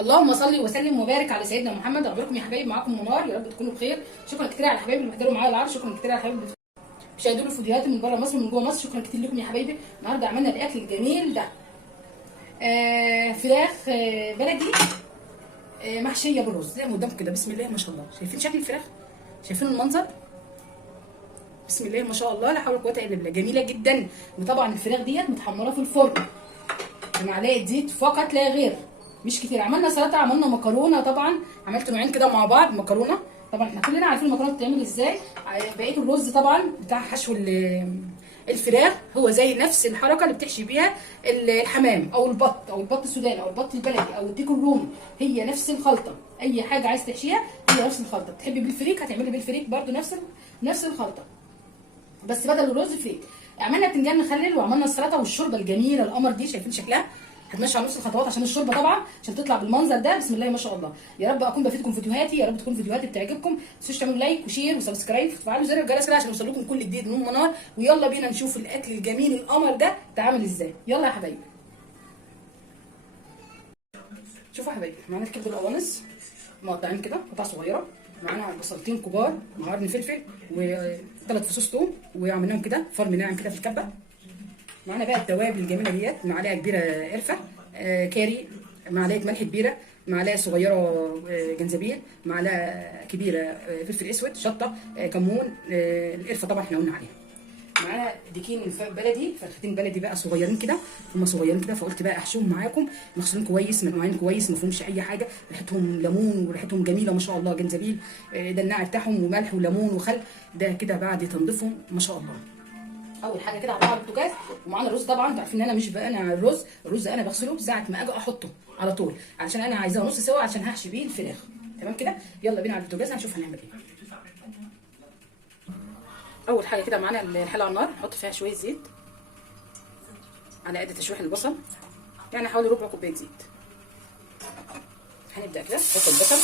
اللهم صل وسلم وبارك على سيدنا محمد. اخباركم يا حبايبي؟ معاكم منار، يا رب تكونوا بخير. شكرا كتير على الحبايب اللي بيحضروا معايا العرض، شكرا كتير على الحبايب اللي بيشاهدوا لي فيديوهاتي من بره مصر ومن جوه مصر، شكرا كتير لكم يا حبايبي. النهارده عملنا الاكل الجميل ده، فراخ بلدي محشيه بالرز زي ما قدامكم كده. بسم الله ما شاء الله، شايفين شكل الفراخ؟ شايفين المنظر؟ بسم الله ما شاء الله، لا حول ولا قوه الا بالله، جميله جدا. وطبعا الفراخ ديت متحمره في الفرن بمعلقه زيت فقط لا غير، مش كتير. عملنا سلطه، عملنا مكرونه، طبعا عملت نوعين كده مع بعض مكرونه. طبعا احنا كلنا عارفين المكرونه بتتعمل ازاي. بقيه الرز طبعا بتاع حشو الفراخ هو زي نفس الحركه اللي بتحشي بيها الحمام او البط او البط السوداني او البط البلدي او الديك الرومي، هي نفس الخلطه. اي حاجه عايز تحشيها هي نفس الخلطه. بتحبي بالفريك هتعملي بالفريك برده نفس الخلطه، بس بدل الرز فريك. عملنا بتنجان مخلل وعملنا السلطه والشوربه الجميله القمر دي، شايفين شكلها؟ هتمشي على نفس الخطوات عشان الشوربه طبعا عشان تطلع بالمنظر ده. بسم الله ما شاء الله. يا رب اكون بفيدكم فيديوهاتي، يا رب تكون فيديوهاتي بتعجبكم. ما تنسوش تعملوا لايك وشير وسبسكرايب وتفعلوا زر الجرس كده عشان يوصل لكم كل جديد من منار. ويلا بينا نشوف الاكل الجميل القمر ده اتعمل ازاي. يلا يا حبايبي، شوفوا يا حبايبي، معانا الكبده القوانص مقطعين كده قطع صغيره، معانا بصلتين كبار مع قرن فلفل وثلاث فصوص ثوم وعملناهم كده فرم ناعم كده في الكبه. معانا بقى التوابل الجميله ديت، معلقه كبيره قرفه، كاري، معلقه ملح كبيره، معلقه صغيره جنزبيل، معلقه كبيره فلفل اسود، شطه، كمون، القرفه طبعا احنا قلنا عليها. معانا ديكين بلدي، فرختين بلدي بقى صغيرين كده، هم صغيرين كده، فقلت بقى احشوهم معاكم مغسولين كويس منقوعين كويس، ما فيهمش اي حاجه، ريحتهم ليمون وريحتهم جميله ما شاء الله، جنزبيل ده الناعم بتاعهم وملح وليمون وخل، ده كده بعد تنظيفهم ما شاء الله. اول حاجه كده هحطها على البوتاجاز. ومعانا الرز طبعا، انتوا عارفين ان انا مش بقى الرز انا بغسله ساعه ما اجي احطه على طول، علشان انا عايزاه نص سوا عشان هحشي بيه الفراخ. تمام كده، يلا بينا على البوتاجاز هنشوف هنعمل ايه. اول حاجه كده معانا الحله على النار، نحط فيها شويه زيت على قد تشويح البصل، يعني حوالي ربع كوبايه زيت. هنبدا كده نحط البصل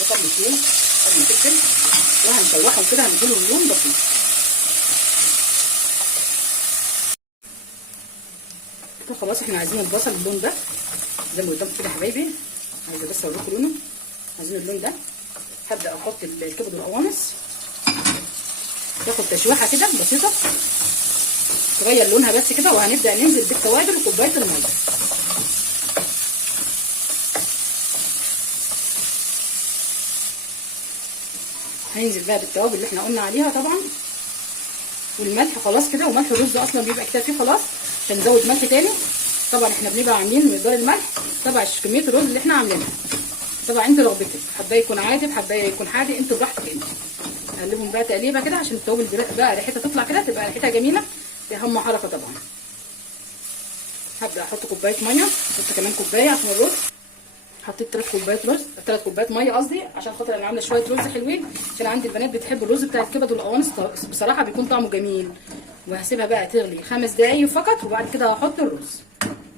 وثوم قرن فلفل وهنشوحهم كده، هنديلهم لون بسيط. كده خلاص احنا عايزين البصل اللون ده زي ما قدامكم كده يا حبايبي، عايزه بس اوريكم لونه، عايزين اللون ده. هبدا احط الكبد والقوانص تاخد تشويحه كده بسيطه تغير لونها بس كده، وهنبدا ننزل بالتوابل وكوبايه الميه. هننزل بقى بالتوابل اللي احنا قلنا عليها طبعا، والملح خلاص كده، وملح الرز اصلا بيبقى كده فيه خلاص، مش هنزود ملح تاني. طبعا احنا بنبقى عاملين مقدار الملح تبع كميه الرز اللي احنا عاملينها، طبعا انت رغبتك، حبايه يكون عادي حبايه يكون حادق، انت براحتك انت. نقلبهم بقى تقليبه كده عشان التوابل بقى ريحتها تطلع كده، تبقى ريحتها جميله، دي اهم حركه طبعا. هبدا احط كوبايه ميه، احط كمان كوبايه عشان الرز. حطيت 3 كوبايات ميه قصدي، عشان خاطر انا عامله شويه رز حلوين، عشان عندي البنات بتحب الرز بتاع الكبد والقوانص بصراحه بيكون طعمه جميل. وهسيبها بقى تغلي 5 دقايق فقط، وبعد كده هحط الرز.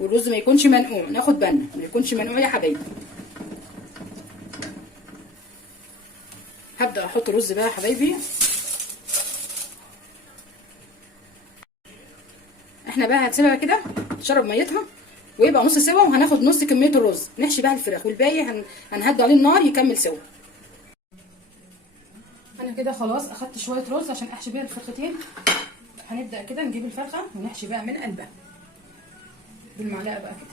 والرز ما يكونش منقوع، ناخد بالنا ما يكونش منقوع يا حبايبي. هبدا احط الرز بقى يا حبايبي. احنا بقى هنسيبها كده تشرب ميتها ويبقى نص سوا، وهناخد نص كميه الرز نحشي بقى الفراخ، والباقي هنهدي عليه النار يكمل سوا. انا كده خلاص اخدت شويه رز عشان احشي بيها الفرختين. هنبدا كده نجيب الفرخه ونحشي بقى من قلبها بالمعلقه بقى كده.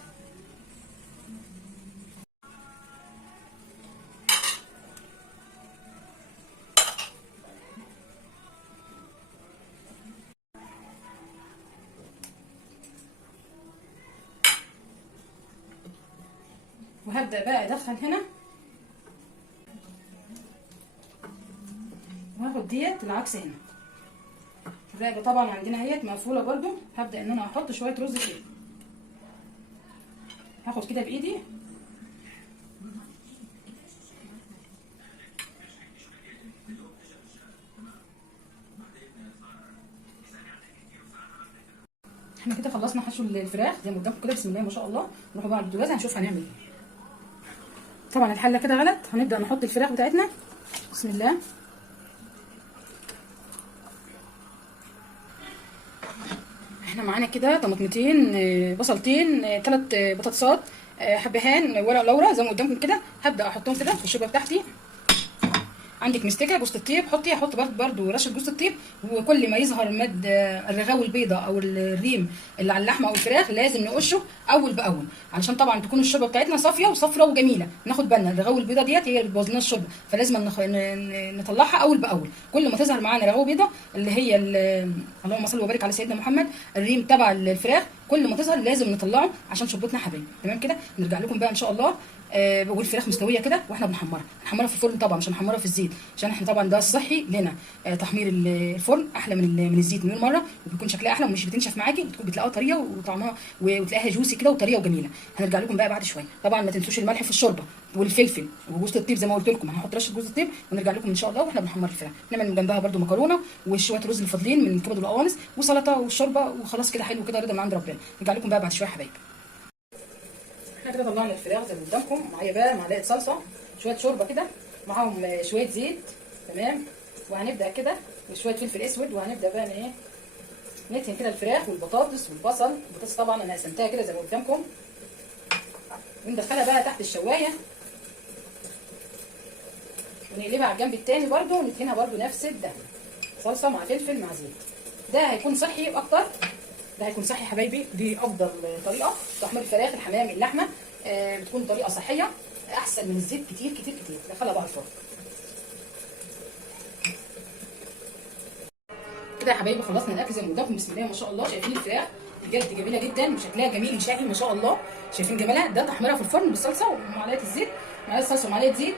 وهبدا بقى ادخل هنا، وهاخد ديت العكس هنا. الرقبه طبعا عندنا اهيت مقفوله برده. هبدا ان انا احط شويه رز كده، هاخد كده بايدي احنا كده خلصنا حشو الفراخ زي ما قدامكم كده. بسم الله ما شاء الله. نروح بقى على البوتاجاز هنشوف هنعمل ايه. طبعا الحله كده غلط، هنبدا نحط الفراخ بتاعتنا. بسم الله. احنا معانا كده طماطمتين، بصلتين، 3 بطاطسات، حبهان ورق لورا زي ما قدامكم كده. هبدا احطهم كده في الشوربه بتاعتي. عندك مستكه جوز الطيب حطي، هحط برده رشه جوز الطيب. وكل ما يظهر مد الرغاوي البيضاء او الريم اللي على اللحمه او الفراخ لازم نقشه اول باول، علشان طبعا تكون الشوربه بتاعتنا صافيه وصفراء وجميله. ناخد بالنا الرغاوي البيضاء ديت هي اللي بتبوظ لنا الشوربه، فلازم نطلعها اول باول. كل ما تظهر معانا رغاوي بيضاء اللي هي اللهم صل وبارك على سيدنا محمد، الريم تبع الفراخ، كل ما تظهر لازم نطلعه عشان شوربتنا حبايب. تمام كده. نرجع لكم بقى ان شاء الله. والفراخ مستويه كده واحنا بنحمرها في الفرن طبعا، مش هنحمرها في الزيت، عشان احنا طبعا ده الصحي لنا. تحمير الفرن احلى من الزيت مليون مره، وبيكون شكلها احلى ومش بتنشف معاكي، بتلاقوها طريه وطعمها وتلاقيها جوسي كده وطريه وجميله. هنرجع لكم بقى بعد شويه. طبعا ما تنسوش الملح في الشوربه والفلفل وجوز الطيب زي ما قلت لكم. هنحط رشه جوز الطيب ونرجع لكم ان شاء الله واحنا بنحمر الفراخ. نعمل جنبها برده مكرونه وشويه رز اللي فاضلين من الكبد والقوانص وسلطه والشوربه وخلاص كده حلو كده رضا من عند ربنا. نرجع لكم بقى بعد شويه يا حبايبي. احنا كده طلعنا الفراخ زي ما قدامكم. معايا بقى معلقه صلصه، شويه شوربه كده، معاهم شويه زيت. تمام. وهنبدا كده وشويه فلفل اسود، وهنبدا بقى ايه ندهن كده الفراخ والبطاطس والبصل. البطاطس طبعا انا قسمتها كده زي ما قدامكم، وندخلها بقى تحت الشوايه ونقلبها على الجنب التاني برده وندهنها برده نفس الدهن، صلصه مع فلفل مع زيت. ده هيكون صحي اكتر، ده هيكون صحي حبايبي. دي افضل طريقه تحمير الفراخ، الحمام، اللحمه. بتكون طريقه صحيه احسن من الزيت كتير كتير كتير. ندخلها بقى الفرن كده يا حبايبي. خلصنا الاكل زي ما قدامكم. بسم الله ما شاء الله. شايفين الفراخ بجد جميله جدا وشكلها جميل وشاهي ما شاء الله. شايفين جمالها؟ ده تحميرها في الفرن بالصلصه ومعلقه الزيت، معلقه صلصه ومعلقه زيت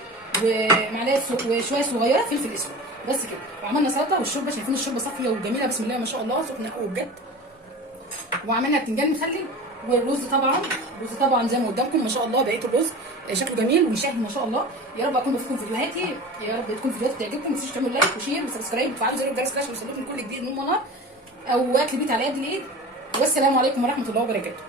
وشويه صغيره فلفل اسود، بس كده. وعملنا سلطه والشوربه، شايفين الشوربه صافيه وجميله بسم الله ما شاء الله، سخنه قوي بجد. وعملنا بتنجان مخلل. والرز طبعا زي ما قدامكم ما شاء الله. بقيه الرز شكله جميل ويشهي ما شاء الله. يا رب اكون بفيدكم فيديوهاتي، يا رب تكون فيديوهاتي تعجبكم. ما تنسوش تعملوا لايك وشير وسبسكرايب وتفعلوا زر الجرس عشان يوصلكم كل جديد من منار او اكل بيت على قد الايد. والسلام عليكم ورحمه الله وبركاته.